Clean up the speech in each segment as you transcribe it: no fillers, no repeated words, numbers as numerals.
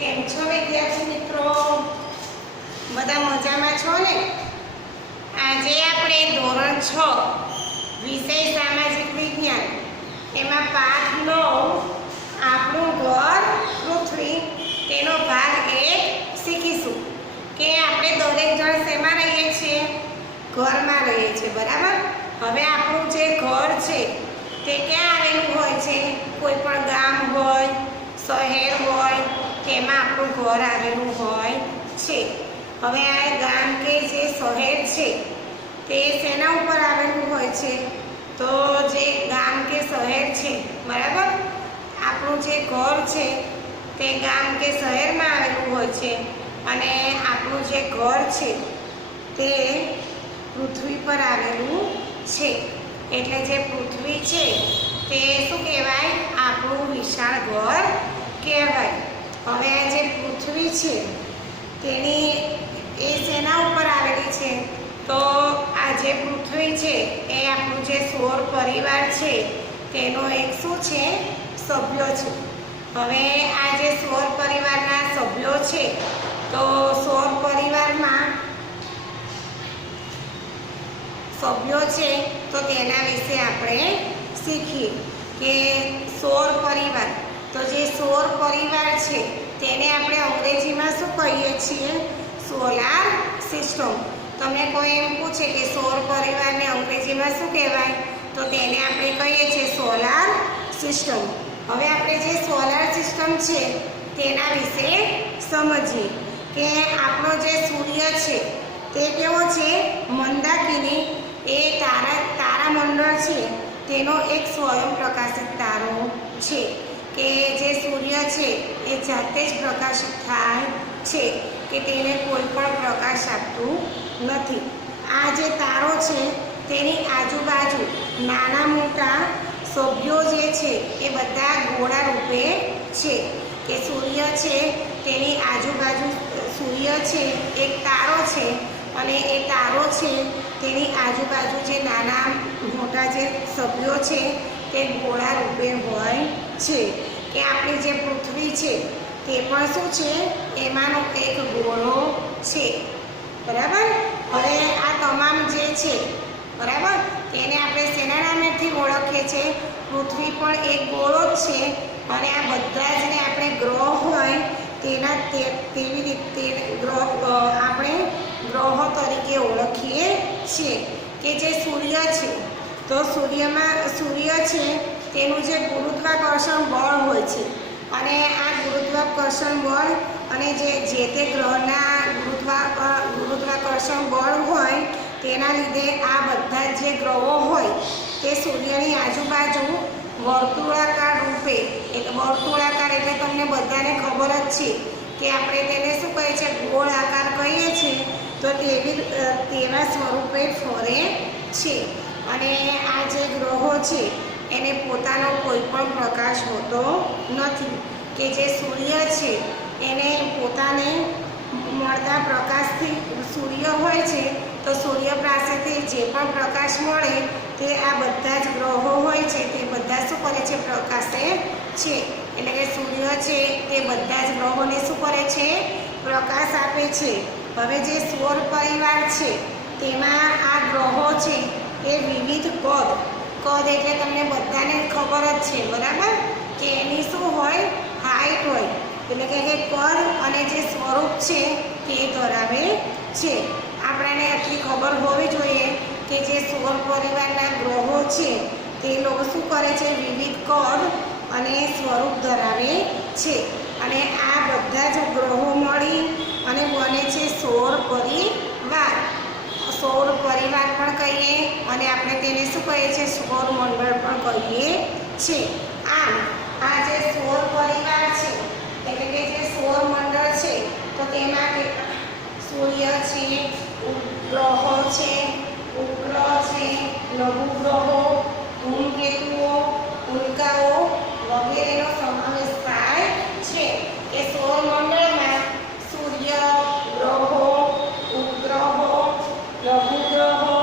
કેમ છો વિદ્યાર્થી મિત્રો? બધા મજામાં છો ને? આજે આપણે ધોરણ 6 વિષય સામાજિક વિજ્ઞાન એમાં પાઠ 9 આપણું ઘર પૃથ્વી તેનો ભાગ 1 શીખીશું કે આપણે દરેક જણ શેમાં રહીએ છીએ? ઘરમાં રહીએ છીએ, બરાબર? હવે આપણું જે ઘર છે તે ક્યાં આવેલું હોય છે? કોઈ પણ ગામ હોય, શહેર હોય, તેમાં આપણું ઘર આવેલું હોય છે. હવે આ ગામ કે જે શહેર છે તે શેના ઉપર આવેલું હોય છે? તો જે ગામ કે શહેર છે, બરાબર, આપણું જે ઘર છે તે ગામ કે શહેરમાં આવેલું હોય છે અને આપણું જે ઘર છે તે પૃથ્વી પર આવેલું છે. એટલે જે પૃથ્વી છે તે શું કહેવાય? આપણું વિશાળ ઘર કહેવાય. હવે આ જે પૃથ્વી છે તેની એ શેના ઉપર આવેલી છે? તો આ જે પૃથ્વી છે એ આપણું જે સૌર પરિવાર છે તેનો એક શું છે? સભ્ય છે. હવે આ જે સૌર પરિવારના સભ્યો છે તો સૌર પરિવારમાં સભ્યો છે તો તેના વિશે આપણે શીખીએ કે સૌર પરિવાર. તો જે સૌર પરિવાર છે તેને આપણે અંગ્રેજીમાં શું કહીએ છીએ? Solar system. તમને કોઈ એમ પૂછે કે સૌર પરિવારને અંગ્રેજીમાં શું કહેવાય? તો તેને આપણે કહીએ છીએ સોલાર સિસ્ટમ. હવે આપણે જે સોલાર સિસ્ટમ છે તેના વિશે સમજીએ કે આપણો જે સૂર્ય છે તે કેવો છે? મંદાકિની એ તારામંડળ છે તેનો એક સ્વયં પ્રકાશિત તારો છે કે જે સૂર્ય છે એ જાતે જ પ્રકાશિત થાય છે કે તેને કોઈ પણ પ્રકાશ આપતું નથી. આ જે તારો છે તેની આજુબાજુ નાના મોટા સભ્યો જે છે એ બધા ગોળા રૂપે છે કે સૂર્ય છે તેની આજુબાજુ સૂર્ય છે એક તારો છે અને એ તારો છે તેની આજુબાજુ જે નાના મોટા જે સભ્યો છે તે ગોળા રૂપે હોય છે. કે આપણી જે પૃથ્વી છે તે પણ શું છે? એમાંનો એક ગોળો છે, બરાબર? હવે આ તમામ જે છે, બરાબર, તેને આપણે શેના નામેથી ઓળખીએ છીએ? પૃથ્વી પણ એક ગોળો જ છે અને આ બધા જને આપણે ગ્રહ હોય તેવી રીતે આપણે ગ્રહો તરીકે ઓળખીએ છીએ. કે જે સૂર્ય છે તો સૂર્ય છે તેનું જે ગુરુત્વાકર્ષણ બળ હોય છે અને આ ગુરુત્વાકર્ષણ બળ અને જે તે ગ્રહના ગુરુત્વાકર્ષણ બળ હોય તેના લીધે આ બધા જે ગ્રહો હોય તે સૂર્યની આજુબાજુ વર્તુળાકાર રૂપે, વર્તુળાકાર એટલે તમને બધાને ખબર જ છે કે આપણે તેને શું કહીએ છીએ? ગોળ આકાર કહીએ છીએ. તો તેવા સ્વરૂપે ફરે છે અને આ જે ગ્રહો છે એને પોતાનો કોઈ પણ પ્રકાશ હોતો નથી. કે જે સૂર્ય છે એને પોતાને મળતા પ્રકાશથી, સૂર્ય હોય છે તો સૂર્ય પાસેથી જે પણ પ્રકાશ મળે તે આ બધા જ ગ્રહો હોય છે તે બધા શું કરે છે? પ્રકાશે છે. એટલે કે સૂર્ય છે તે બધા જ ગ્રહોને શું કરે છે? પ્રકાશ આપે છે. હવે જે સૌર પરિવાર છે તેમાં આ ગ્રહો છે એ વિવિધ કદ એટલે તમને બધાને ખબર જ છે, બરાબર, કે એની શું હોય? હાઈટ હોય. એટલે કે કદ અને જે સ્વરૂપ છે તે ધરાવે છે. આપણને આટલી ખબર હોવી જોઈએ કે જે સૌર પરિવારના ગ્રહો છે તે લોકો શું કરે છે? વિવિધ કદ અને સ્વરૂપ ધરાવે છે અને આ બધા જ ગ્રહો મળી અને બને છે સૌર પરિવાર. સૌર પરિવાર પણ કહીએ અને આપણે તેને શું કહીએ છીએ? સૌર મંડળ પણ કહીએ છીએ. આમ આ જે સૌર પરિવાર છે એટલે કે જે સૌર મંડળ છે તો તેમાં સૂર્ય છે, ગ્રહો છે, ઉપગ્રહ છે, લઘુગ્રહો, ધૂમકેતુઓ, ઉલ્કાઓ વગેરેનો સમાવેશ થાય છે. એ સૌર મંડળમાં સૂર્ય, ગ્રહો, ઉપગ્રહો, લઘુગ્રહો,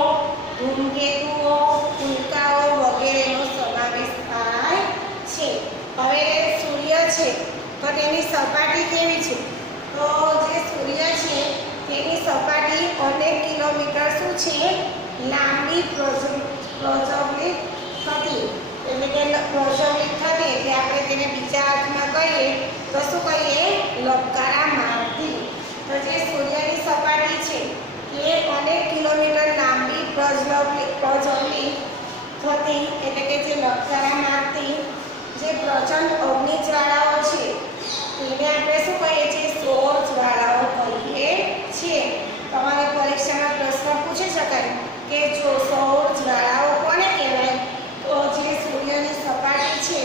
ધૂમકેતુઓ, ઉલ્કાઓ વગેરેનો સમાવેશ થાય છે. હવે સૂર્ય છે તો તેની સપાટી કેવી છે? તો જે સૂર્ય છે તેની સપાટી અનેક કિલોમીટર શું છે? લાંબી પ્રજ્વલિત થતી, એટલે કે પ્રજ્વલિત થતી, એટલે આપણે તેને બીજા અર્થમાં કહીએ તો શું કહીએ? લબકારા મારતી. તો જે સૂર્યની સપાટી છે તે અનેક કિલોમીટર લાંબી પ્રજ્વલિત થતી, એટલે કે જે લબકારા મારતી જે પ્રચંડ અગ્નિ જ્વાળાઓ છે તેને આપણે શું કહીએ છીએ? સૌર જ્વાળાઓ કહીએ છીએ. તમારે પરીક્ષામાં પ્રશ્ન પૂછી શકાય કે જો સૌર જ્વાળાઓ કોને કહેવાય? તો જે સૂર્યની સપાટી છે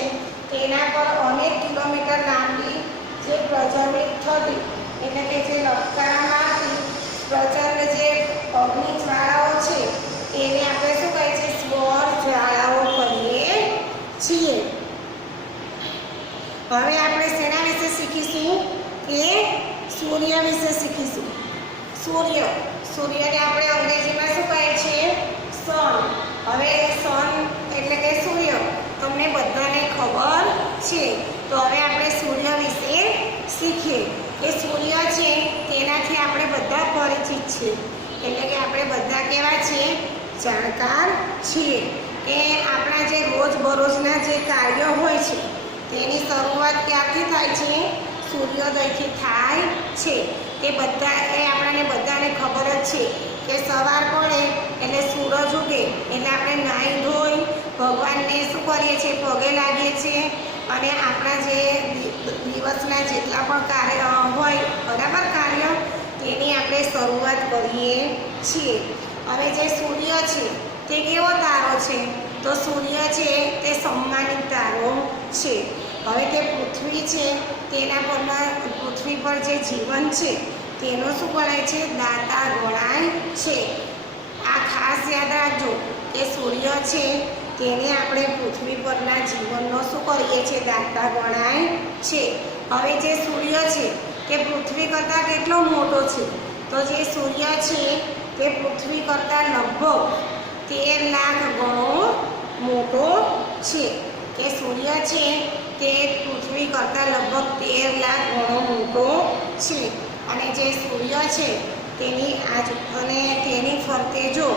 તેના પર અનેક કિલોમીટર લાંબી જે પ્રજ્વલિત થતી, એટલે કે જે લબકારા મારતી પ્રચંડ જે અગ્નિ જ્વાળાઓ છે એને આપણે શું કહીએ છીએ? સૌર જ્વાળાઓ કહીએ છીએ. હવે આપણે શેના વિશે શીખીશું? કે સૂર્ય વિશે શીખીશું. સૂર્યને આપણે અંગ્રેજીમાં શું કહે છે? સન. હવે સન એટલે કે સૂર્ય તમને બધાને ખબર છે. તો હવે આપણે સૂર્ય વિશે શીખીએ. કે સૂર્ય છે તેનાથી આપણે બધા પરિચિત છીએ, એટલે કે આપણે બધા કેવા છીએ? જાણકાર છીએ. કે આપણા જે રોજબરોજના જે કાર્યો હોય છે તેની શરૂઆત ક્યાંથી થાય છે? સૂર્યોદયથી થાય છે. તે આપણને બધાને ખબર જ છે કે સવાર પડે એટલે સૂરજ ઉગે એટલે આપણે નાહી ધોઈ ભગવાનને શું કરીએ છીએ? પગે લાગીએ છીએ અને આપણા જે દિવસના જેટલા પણ કાર્ય હોય બરાબર કાર્ય તેની આપણે શરૂઆત કરીએ છીએ. હવે જે સૂર્ય છે તે કેવો તારો છે? તો સૂર્ય છે તે સમ્માનિત તારો છે. હવે તે પૃથ્વી છે પૃથ્વી પર જે જીવન છે તેનો શું ગણાય છે? દાતા ગણાય છે. આ ખાસ યાદ રાખજો કે સૂર્ય છે તેને આપણે પૃથ્વી પરના જીવનનો શું કરીએ છીએ? દાતા ગણાય છે. હવે જે સૂર્ય છે તે પૃથ્વી કરતાં કેટલો મોટો છે? તો જે સૂર્ય છે તે પૃથ્વી કરતાં લગભગ 13 લાખ ગણો મોટો છે. કે સૂર્ય છે તે પૃથ્વી કરતાં લગભગ 13 લાખ ગણો મોટો છે. અને જે સૂર્ય છે તેની ફરતે જો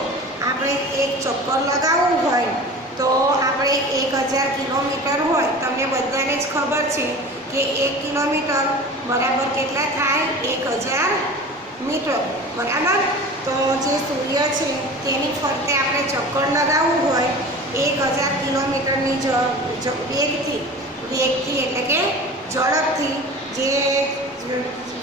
આપણે એક ચક્કર લગાવવું હોય તો આપણે 1000 કિલોમીટર હોય. તમને બધાને જ ખબર છે કે 1 કિલોમીટર બરાબર કેટલા થાય? 1000 મીટર બરાબર. તો જે સૂર્ય છે તેની ફરતે આપણે ચક્કર લગાવવું હોય 1000 કિલોમીટરની વેગથી એટલે કે ઝડપથી જે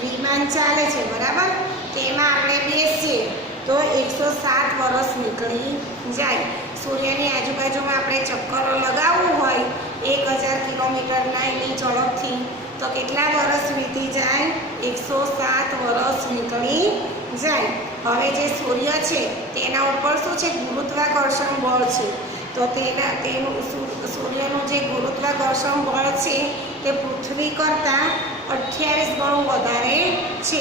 વિમાન ચાલે છે બરાબર, તેમાં આપણે બેસીએ તો 107 વર્ષ નીકળી જાય. સૂર્યની આજુબાજુમાં આપણે ચક્કરો લગાવવું હોય 1000 કિલોમીટરના એની ઝડપથી તો કેટલા વર્ષ વીતી જાય? 107 વર્ષ નીકળી જાય. હવે જે સૂર્ય છે તેના ઉપર શું છે? ગુરુત્વાકર્ષણ બળ છે. તો સૂર્યનું જે ગુરુત્વાકર્ષણ બળ છે તે પૃથ્વી કરતાં 28 ગણું વધારે છે.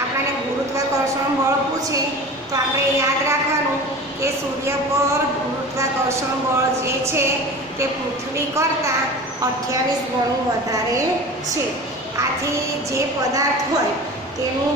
આપણને ગુરુત્વાકર્ષણ બળ પૂછે તો આપણે યાદ રાખવાનું કે સૂર્ય પર ગુરુત્વાકર્ષણ બળ જે છે તે પૃથ્વી કરતાં 28 ગણું વધારે છે. આથી જે પદાર્થ હોય તેનું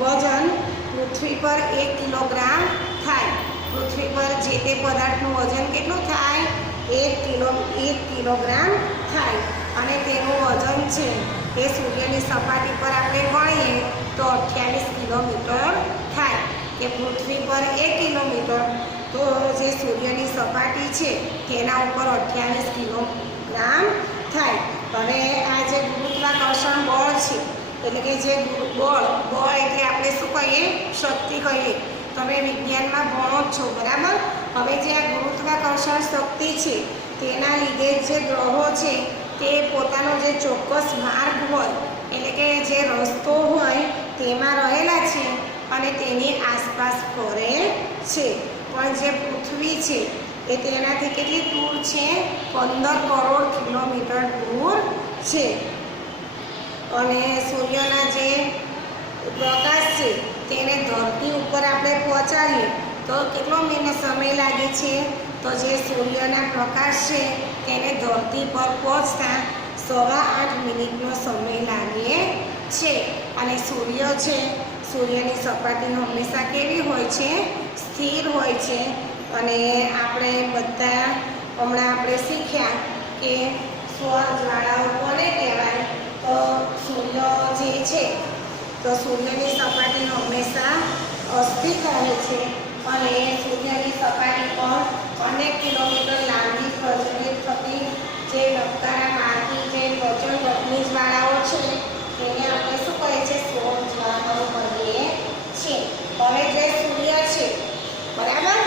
વજન પૃથ્વી પર 1 કિલોગ્રામ થાય. પૃથ્વી પર જે તે પદાર્થનું વજન કેટલું થાય? 1 કિલોગ્રામ થાય. અને તેનું વજન છે તે સૂર્યની સપાટી પર આપણે ગણીએ તો 28 કિલોમીટર થાય. કે પૃથ્વી પર 1 કિલોમીટર તો જે સૂર્યની સપાટી છે તેના ઉપર 28 કિલોગ્રામ થાય. હવે આ જે ગુરુત્વાકર્ષણ બળ છે એટલે કે જે બળ એટલે આપણે શું કહીએ? શક્તિ કહીએ. તમે વિજ્ઞાનમાં ભણો જ છો બરાબર. હવે જે આ ગુરુત્વાકર્ષણ શક્તિ છે તેના લીધે જે ગ્રહો છે તે પોતાનો જે ચોક્કસ માર્ગ હોય એટલે કે જે રસ્તો હોય તેમાં રહેલા છે અને તેની આસપાસ ફરે છે. પણ જે પૃથ્વી છે એ તેનાથી કેટલી દૂર છે? 15 કરોડ કિલોમીટર દૂર છે. અને સૂર્યના જે પ્રકાશ છે તેને ધરતી ઉપર આપણે પહોંચાડીએ તો કેટલો સમય લાગે છે? તો જે સૂર્યના પ્રકાશ છે તેને ધરતી પર પહોંચતા 8:15 સમય લાગે છે. અને સૂર્ય છે, સૂર્યની સપાટી હંમેશા કેવી હોય છે? સ્થિર હોય છે. અને આપણે બધા હમણાં આપણે શીખ્યા કે સૌર જ્વાળાઓ કોને કહેવાય? તો સૂર્ય જે છે, તો સૂર્યની સપાટી હંમેશા અસ્થિર રહે છે. અને સૂર્યની સપાટી પર અનેક કિલોમીટર લાંબી પ્રજ્વલિત થતી જે નબકારા માર્ગી જે પ્રચંડ અગ્નિ જ્વાળાઓ છે તેને આપણે શું કહીએ છીએ? સૌર જ્વાળાઓ કહીએ છીએ. હવે જે સૂર્ય છે, બરાબર,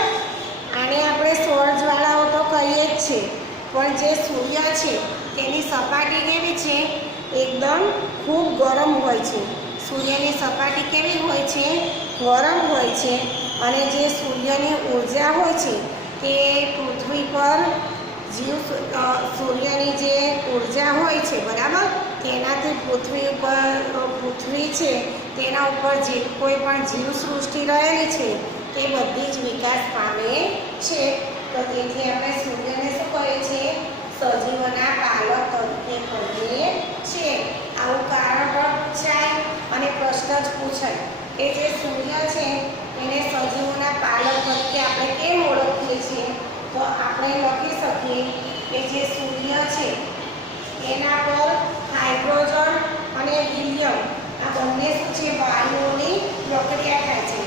આને આપણે સૌર જ્વાળાઓ તો કહીએ જ છીએ, પણ જે સૂર્ય છે તેની સપાટી કેવી છે? એકદમ ખૂબ ગરમ હોય છે. સૂર્યની સપાટી કેવી હોય છે? ગરમ હોય છે. અને જે સૂર્યની ઉર્જા હોય છે તે પૃથ્વી પર સૂર્યની જે ઉર્જા હોય છે, બરાબર, તેનાથી પૃથ્વી છે તેના ઉપર જે કોઈ પણ જીવસૃષ્ટિ રહેલી છે તે બધી જ વિકાસ પામે છે. તો તેથી આપણે સૂર્યને શું કહીએ છીએ? સજીવોના પાલક તરીકે કહીએ છીએ. આવું કારણ પણ પૂછાય અને પ્રશ્ન જ પૂછાય કે જે સૂર્ય છે એને સજીવોના પાલક તરીકે આપણે કેમ ઓળખીએ છીએ? તો આપણે લખી શકીએ કે જે સૂર્ય છે એના પર હાઇડ્રોજન અને હિલિયમ આ બંને શું છે? વાયુઓની પ્રક્રિયા થાય છે.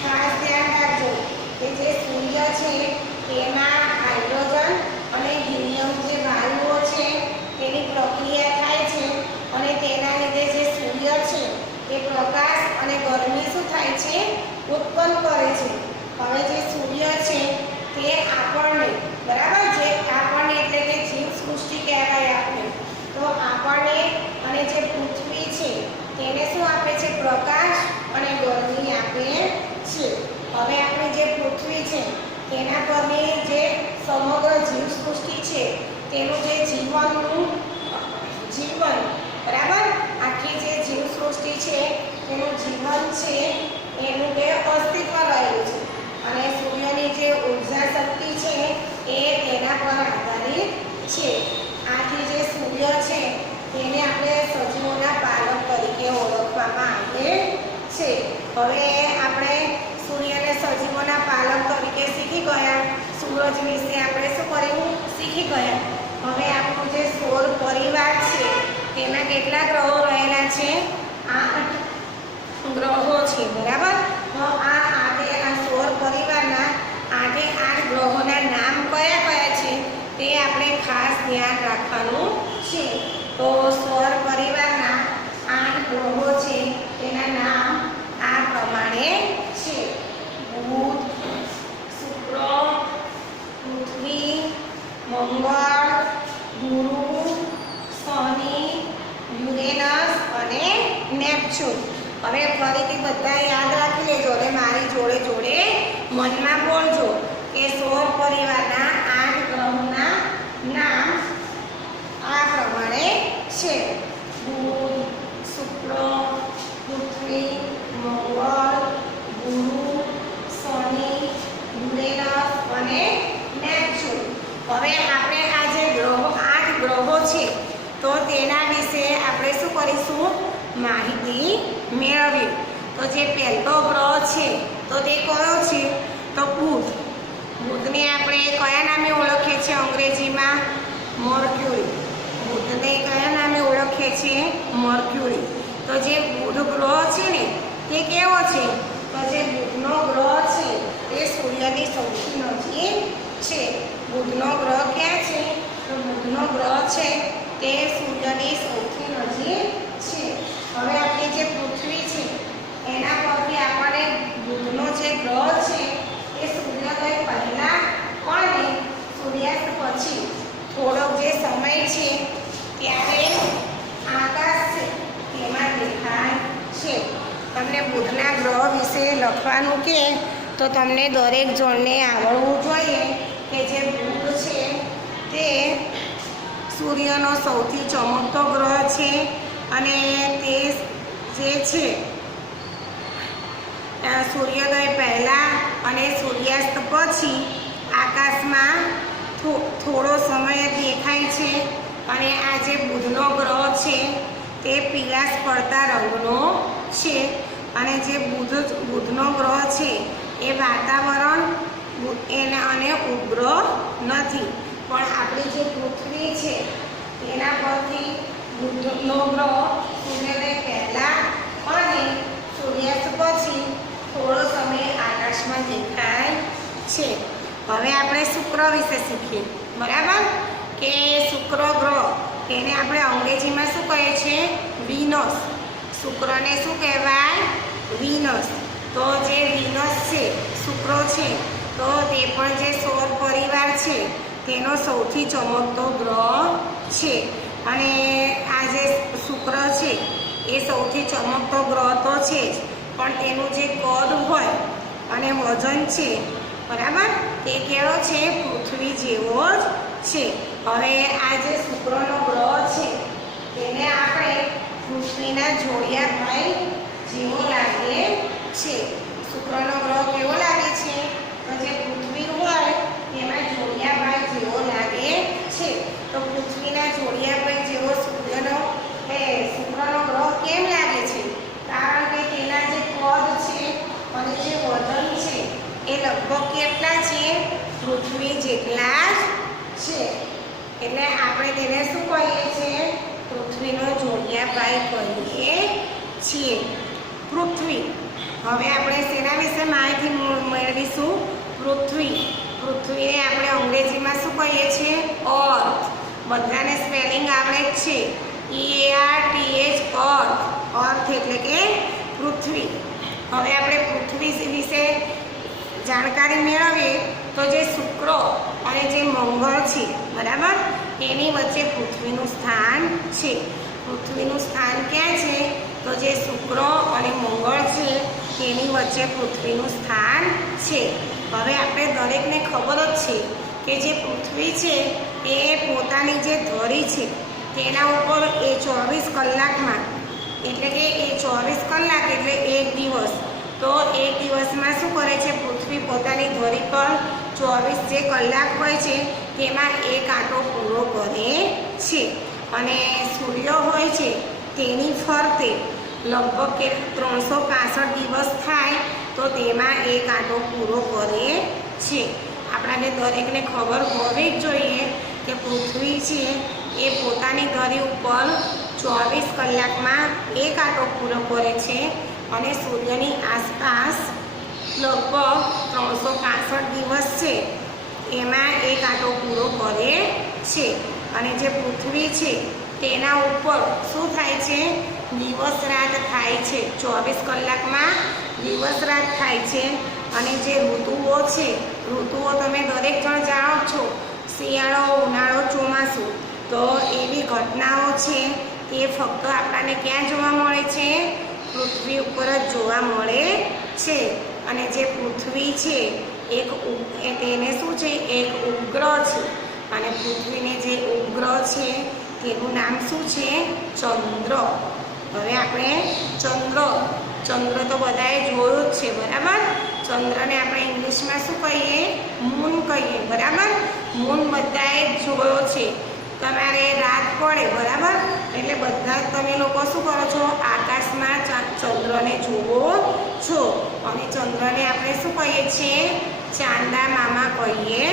ખાસ ધ્યાન રાખજો કે જે સૂર્ય છે તેમાં હાઇડ્રોજન અને હિલિયમ જે વાયુઓ છે તેની પ્રક્રિયા થાય છે. અને તેના લીધે જે સૂર્ય છે તે પ્રકાશ અને ગરમી શું થાય છે? ઉત્પન્ન કરે છે. હવે જે સૂર્ય છે તે આપણને, બરાબર, જે આપણને એટલે કે જીવસૃષ્ટિ કહેવાય આપણે, તો આપણને અને જે પૃથ્વી છે તેને શું આપે છે? પ્રકાશ અને ગરમી આપે છે. હવે આપણી જે પૃથ્વી છે તેના પરની જે સમગ્ર જીવસૃષ્ટિ છે તેનું જે જીવન, બરાબર, આખી જે જીવસૃષ્ટિ છે તેનું જીવન છે એનું જે અસ્તિત્વ રહેલું છે. અને સૂર્યની જે ઉર્જા શક્તિ છે એ તેના પર આધારિત છે. આથી જે સૂર્ય છે તેને આપણે સજીવોના પાલક તરીકે ઓળખવામાં આવે છે. હવે આપણે સૂર્યને સજીવોના પાલક તરીકે શીખી ગયા. સૂરજ વિશે આપણે શું કર્યું? શીખી ગયા. હવે આપણું જે સૌર પરિવાર છે તેમાં કેટલા ગ્રહો રહેલા છે? 8 ગ્રહો છે, બરાબર. તો આ સૌર પરિવારના 8 ગ્રહોના નામ કયા કયા છે તે આપણે ખાસ ધ્યાન રાખવાનું છે. તો સૌર પરિવારના 8 ગ્રહો છે તેના નામ આ પ્રમાણે છે: બુધ, શુક્ર, પૃથ્વી, મંગળ, ગુરુ, શનિ, યુરેનસ અને નેપચ્યુન. હવે ફરીથી બધા યાદ રાખી લેજો અને મારી જોડે જોડે મનમાં બોલજો કે સૌર પરિવારના 8 ગ્રહોના નામ આ પ્રમાણે છે: બુધ, શુક્ર, પૃથ્વી, મંગળ, ગુરુ, શનિ, યુરેનસ અને નેપચ્યુન. હવે આપણે આ જે 8 ગ્રહો છે તો તેના વિશે આપણે શું કરીશું? માહિતી મેળવી. તો જે પહેલો ગ્રહ છે તો તે કયો છે? તો બુધ. બુધને આપણે કયા નામે ઓળખીએ છીએ અંગ્રેજીમાં? મર્ક્યુરી. બુધને કયા નામે ઓળખીએ છીએ? મર્ક્યુરી. તો જે બુધ ગ્રહ છે ને તે કેવો છે? તો જે બુધનો ગ્રહ છે તે સૂર્યની સૌથી નજીક છે. બુધનો ગ્રહ ક્યાં છે? તો બુધનો ગ્રહ છે તે સૂર્યની સૌથી નજીક છે. હવે આપણી જે પૃથ્વી છે એના પરથી આપણને બુધનો જે ગ્રહ છે એ સૂર્યોદય પહેલા અને સૂર્યાસ્ત પછી થોડોક જે સમય છે ત્યારે આકાશ છે તેમાં દેખાય છે. તમને બુધના ગ્રહ વિશે લખવાનું કે તો તમને દરેક જણને આવડવું જોઈએ કે જે બુધ છે તે સૂર્યનો સૌથી ચમકતો ગ્રહ છે. અને તે જે છે સૂર્યોદય પહેલાં અને સૂર્યાસ્ત પછી આકાશમાં થોડો સમય દેખાય છે. અને આ જે બુધનો તે પીળાશ પડતા રંગનો છે. અને જે બુધનો ગ્રહ છે એ વાતાવરણ અને ઉપગ્રહ નથી, પણ આપણી જે પૃથ્વી છે એના પરથી બુધનો ગ્રહ સૂર્યોદય પહેલાં અને સૂર્યાસ્ત પછી થોડો સમય આકાશમાં દેખાય છે. હવે આપણે શુક્ર વિશે શીખીએ, બરાબર? કે શુક્ર ગ્રહ એને આપણે અંગ્રેજીમાં શું કહે છે? વિનસ. શુક્રને શું કહેવાય? વિનસ. તો જે વિનસ છે, શુક્ર છે, તો તે પણ જે સૌર પરિવાર છે તેનો સૌથી ચમકતો ગ્રહ છે. અને આ જે શુક્ર છે એ સૌથી ચમકતો ગ્રહ તો છે જ, પણ તેનું જે કદ હોય અને વજન છે, બરાબર, તે કેવો છે? પૃથ્વી જેવો જ છે. હવે આ જે શુક્રનો ગ્રહ છે તેને આપણે પૃથ્વીના જોડિયા ભાઈ જેવો લાગે છે. શુક્રનો ગ્રહ કેવો લાગે છે? તો જે પૃથ્વી હોય તેમાં જોડિયા ભાઈ જેવો લાગે છે. તો પૃથ્વીના જોડિયા ભાઈ જેવો શુક્રનો ગ્રહ કેમ લાગે છે? કારણ કે તેના જે કદ છે અને જે વજન છે એ લગભગ કેટલા છે? પૃથ્વી જેટલા જ છે. એટલે આપણે તેને શું કહીએ છીએ? પૃથ્વીનો જોડિયા ભાઈ કહીએ છીએ. પૃથ્વી. હવે આપણે શેના વિશે માહિતી મેળવીશું? પૃથ્વી. પૃથ્વીને આપણે અંગ્રેજીમાં શું કહીએ છીએ? અર્થ. બધાને સ્પેલિંગ આવડે જ છે. EARTH, અર્થ. અર્થ એટલે કે પૃથ્વી. હવે આપણે પૃથ્વી વિશે જાણકારી મેળવીએ તો જે શુક્ર અને જે મંગળ છે, બરાબર, એની વચ્ચે પૃથ્વીનું સ્થાન છે. પૃથ્વીનું સ્થાન ક્યાં છે? તો જે શુક્ર અને મંગળ છે તેની વચ્ચે પૃથ્વીનું સ્થાન છે. હવે આપણે દરેકને ખબર જ છે કે જે પૃથ્વી છે એ પોતાની જે ધરી છે તેના ઉપર એ 24 કલાકમાં, એટલે કે એ 24 કલાક એટલે એક દિવસ, તો એક દિવસમાં શું કરે છે? પૃથ્વી પોતાની ધરી પર 24 જે કલાક હોય છે તેમાં એક આંટો પૂરો કરે છે. અને સૂર્ય હોય છે તેની ફરતે લગભગ 365 દિવસ થાય તો તેમાં એક આંટો પૂરો કરે છે. આપણાને દરેકને ખબર હોવી જ જોઈએ કે પૃથ્વી છે એ પોતાની ધરી ઉપર 24 કલાકમાં એક આંટો પૂરો કરે છે અને સૂર્યની આસપાસ લગભગ 365 દિવસ છે એમાં એક આંટો પૂરો કરે છે. અને જે પૃથ્વી છે તેના ઉપર શું થાય છે? દિવસ રાત થાય છે. 24 કલાકમાં દિવસ રાત થાય છે. અને જે ઋતુઓ છે, ઋતુઓ તમે દરેક જણ જાણો છો, શિયાળો, ઉનાળો, ચોમાસું, તો એવી ઘટનાઓ છે તે ફક્ત આપણને ક્યાં જોવા મળે છે? પૃથ્વી ઉપર જ જોવા મળે છે. અને જે પૃથ્વી છે તેને શું છે? એક ઉપગ્રહ છે. અને પૃથ્વીને જે ઉપગ્રહ છે તેનું નામ શું છે? ચંદ્ર. હવે આપણે ચંદ્ર તો બધાએ જોયો જ છે, બરાબર? ચંદ્રને આપણે ઇંગ્લિશમાં શું કહીએ? મૂન કહીએ, બરાબર? મૂન બધાએ જોયો છે. તમારે રાત પડે, બરાબર, એટલે બધા જ તમે લોકો શું કરો છો? આકાશમાં ચંદ્રને જુઓ છો. અને ચંદ્રને આપણે શું કહીએ છીએ? ચાંદા મામા કહીએ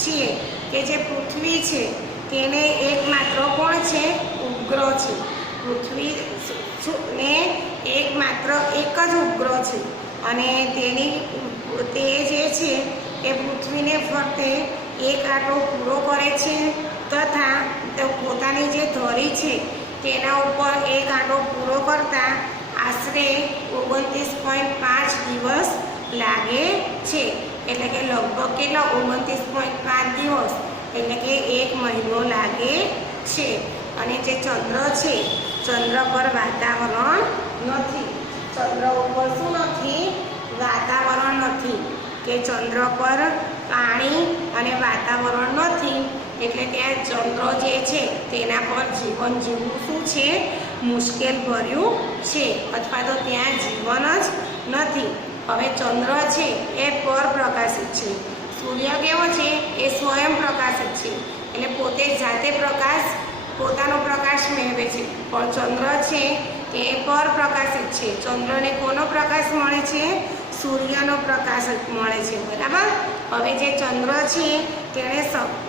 છીએ. કે જે પૃથ્વી છે તેને એકમાત્ર કોણ છે? ઉપગ્રહ છે. પૃથ્વી ને એકમાત્ર એક જ ઉપગ્રહ છે. અને તે જે છે એ પૃથ્વીને ફરતે એક આંટો પૂરો કરે છે તથા પોતાની જે ધરી છે તેના ઉપર એક આંટો પૂરો કરતા આશરે 29.5 દિવસ લાગે છે. એટલે કે લગભગ કેટલા? 29.5 દિવસ, એટલે કે એક મહિનો લાગે છે. અને જે ચંદ્ર છે, ચંદ્ર પર વાતાવરણ નથી. ચંદ્ર ઉપર શું નથી? વાતાવરણ નથી. કે ચંદ્ર પર પાણી અને વાતાવરણ નથી, એટલે ત્યાં ચંદ્ર જે છે તેના પર જીવન જીવવું શું છે? મુશ્કેલ ભર્યું છે, અથવા તો ત્યાં જીવન જ નથી. હવે ચંદ્ર છે એ પરપ્રકાશિત છે. સૂર્ય કેવો છે? એ સ્વયં પ્રકાશિત છે. એટલે પોતે જાતે પોતાનો પ્રકાશ મેળવે છે, પણ ચંદ્ર છે તે પરપ્રકાશિત છે. ચંદ્રને કોનો પ્રકાશ મળે છે? સૂર્યનો પ્રકાશ મળે છે. બરાબર. હવે જે ચંદ્ર છે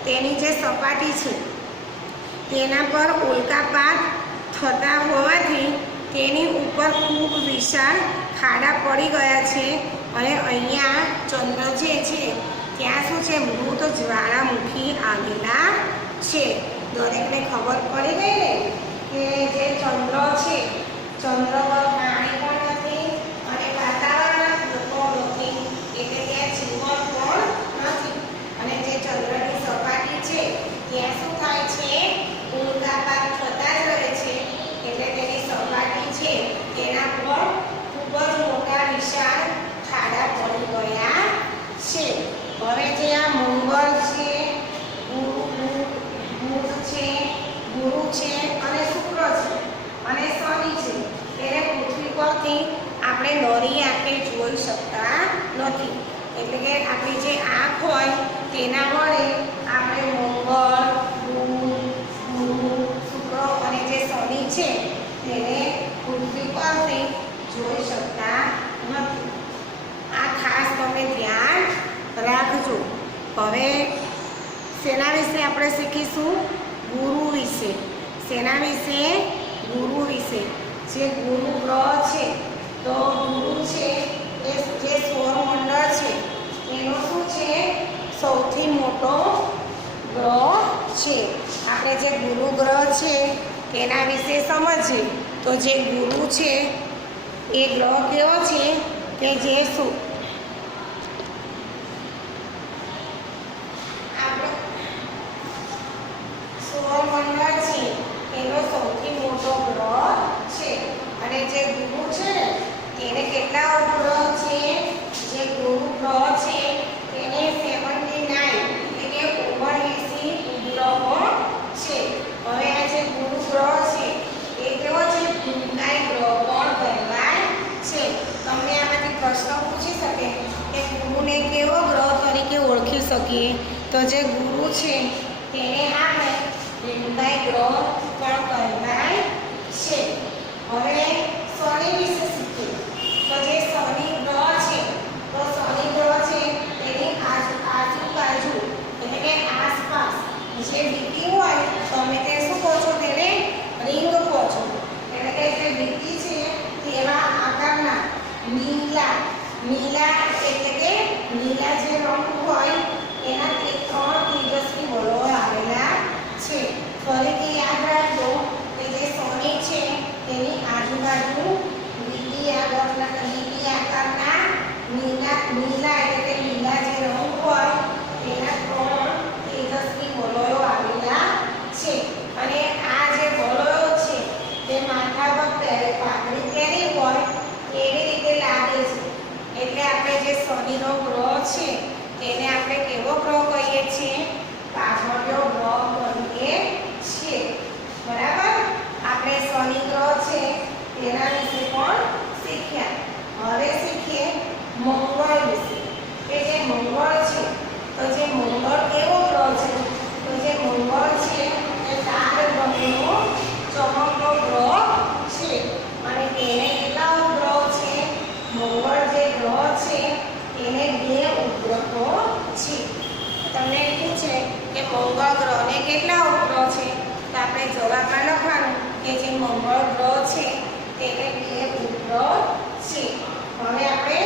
તેની જે સપાટી છે તેના પર ઉલ્કાપાત થતા હોવાથી તેની ઉપર ખૂબ વિશાળ ખાડા પડી ગયા છે અને અહીંયા ચંદ્ર જે છે ત્યાં શું છે? મૃત જ્વાળામુખી આવેલા છે. દરેકને ખબર પડી ગઈ ને કે જે ચંદ્ર છે, ચંદ્ર પર પાણી પણ નથી અને વાતાવરણ પણ નથી, એટલે ત્યાં જીવન પણ નથી. અને જે ચંદ્રની સપાટી છે ત્યાં શું થાય છે? ઉલ્કાપાત થતા જ રહે છે, એટલે તેની સપાટી છે તેના પર ખૂબ જ મોટા વિશાળ ખાડા પડી ગયા છે. હવે જે આ મંગળ છે, બુધ છે, ગુરુ છે અને શુક્ર છે અને શનિ છે, તેને પૃથ્વી પરથી આપણે નરી આંખે જોઈ શકતા નથી. એટલે કે આપણી જે આંખ હોય તેના વડે આપણે મંગળ, બુધ, ગુરુ, શુક્ર અને જે શનિ છે તેને પૃથ્વી પરથી જોઈ શકતા નથી. આ ખાસ તમે ધ્યાન રાખજો. હવે શેના વિશે આપણે શીખીશું? ગુરુ વિશે. શેના વિશે? ગુરુ વિશે. જે ગુરુ ગ્રહ છે, તો ગુરુ છે એ જે સૌરમંડળ છે એનો શું છે? સૌથી મોટો ગ્રહ છે. આપણે જે ગુરુ ગ્રહ છે તેના વિશે સમજીએ તો જે ગુરુ છે એ ગ્રહ કેવો છે કે જે સૌરમંડળ છે એનો સૌથી મોટો ગ્રહ છે. અને જે ગુરુ છે ને તેને કેટલા ઉપગ્રહ છે? જે ગુરુ ગ્રહ છે તેને 79 એટલે કે 79 ઉપગ્રહો છે. હવે આ જે ગુરુ ગ્રહ છે એ કેવો છે? ભૂમકાય ગ્રહ પણ કહેવાય છે. તમને આમાંથી પ્રશ્ન પૂછી શકે કે ગુરુને કેવો ગ્રહ તરીકે ઓળખી શકીએ? તો જે ગુરુ છે તેને આપણે ભૂમકાય ગ્રહ પણ કહેવાય છે. હવે શનિ વિશે શીખીએ તો જે શનિ ગ્રહ છે, તો શનિ ગ્રહ છે તેની આજુબાજુ એટલે કે આસપાસ જે લીટી હોય તમે તે શું કહો છો? તેને રિંગ કહો છો. એટલે કે જે લીટી છે તેવા આકારના નીલા એટલે કે નીલા જે રંગ હોય એના 3 તેજસ્વી વલયો આવેલા છે. ફરીથી યાદ રાખજો કે જે શનિ છે તેની આજુબાજુ લીટી આકારના નીલા એટલે કે લીલા જે રંગ હોય તેના 3 તેજસ્વી વલયો આવેલા છે. અને આ જે વલયો છે તે માથા પર પાઘડી પહેરી હોય એવી રીતે લાગે છે. એટલે આપણે જે શનિનો ગ્રહ છે તેને આપણે કેવો ગ્રહ કહીએ છીએ? પાઘડિયો ગ્રહ કહીએ છીએ. બરાબર. આપણે શનિ ગ્રહ છે તેના વિશે પણ શીખ્યા. હવે શીખીએ મંગળ વિશે. કે જે મંગળ છે તો જે મંગળ કેવો ગ્રહ છે? તો જે મંગળ છે એ લાલ રંગનો ચમકતો ગ્રહ છે. અને તેને કેટલા ઉપગ્રહ છે? મંગળ જે ગ્રહ છે તેને 2 ઉપગ્રહો છે. તમને પૂછે કે મંગળ ગ્રહને કેટલા ઉપગ્રહ છે? તો આપણે જવાબમાં લખવાનું કે જે મંગળ ગ્રહ છે તેને 2 ઉપગ્રહ છે. હવે આપણે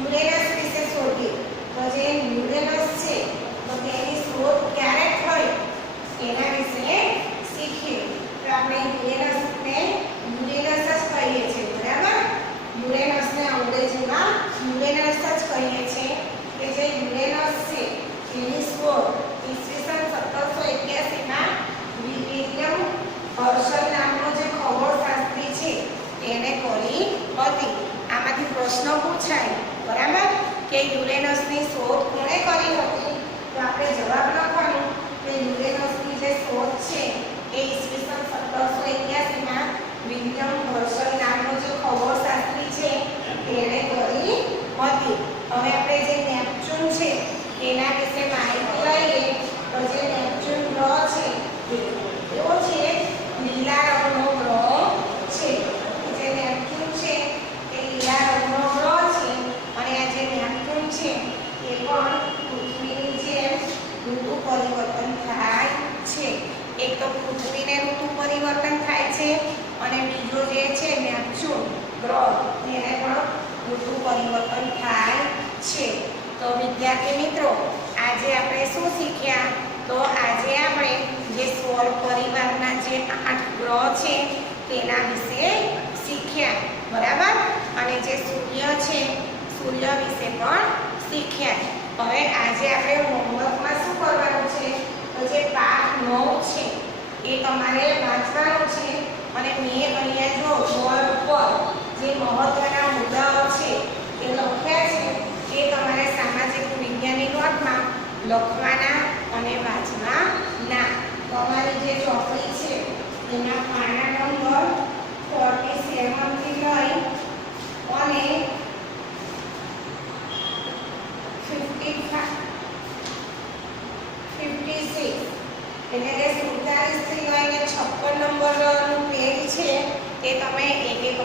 યુરેનસ વિશે શોધીએ તો જે યુરેનસ છે તો તેની શોધ ક્યારે થઈ એના વિશે શીખીએ. તો આપણે યુરેનસને યુરેનસ જ કહીએ છીએ. બરાબર. યુરેનસને અંગ્રેજીમાં યુરેનસ જ કહીએ છીએ. કે જે યુરેનસ છે તેની શોધ ઈસવીસન 1781માં વિલિયમ હર્શલ નામનો જે ખગોળશાસ્ત્રી છે તેને કરી હતી. આમાંથી પ્રશ્ન પૂછાય. બરાબર. કે યુરેનસની શોધ કોણે કરી હતી? તો આપણે જવાબ લખવાનું કે યુરેનસની જે શોધ છે એ ઈસવીસન 1781માં વિલિયમ હર્શલ નામનો જે ખગોળશાસ્ત્રી છે તેણે કરી હતી. હવે આપણે જે નેપચ્યુન છે તેના વિશે માહિતી લઈએ તો જે નેપચ્યુન ગ્રહ છે એવો છે લીલા છે નેપચ્યુન ગ્રહ તેને પણ ઋતુ પરિવર્તન થાય છે. તો વિદ્યાર્થી મિત્રો આજે આપણે શું શીખ્યા? તો આજે આપણે જે સૌર પરિવારના જે 8 ગ્રહ છે તેના વિશે શીખ્યા, બરાબર? અને જે સૂર્ય છે સૂર્ય વિશે પણ શીખ્યા. હવે આજે આપણે હોમવર્કમાં શું કરવાનું છે? તો જે પાઠ 9 છે એ તમારે વાંચવાનું છે અને મેં અહીંયા જો બોર્ડ પર જે મહત્વના મુદ્દાઓ છે એ લખ્યા છે એ તમારે સામાજિક વિજ્ઞાનની નોટમાં લખવાના અને વાંચવાના. તમારી જે ચોપડી છે એના પાના નંબર 47 થી લઈ અને 56 એટલે કે 47 થી લઈને 56 નંબરનું પેજ છે તે તમે એક એક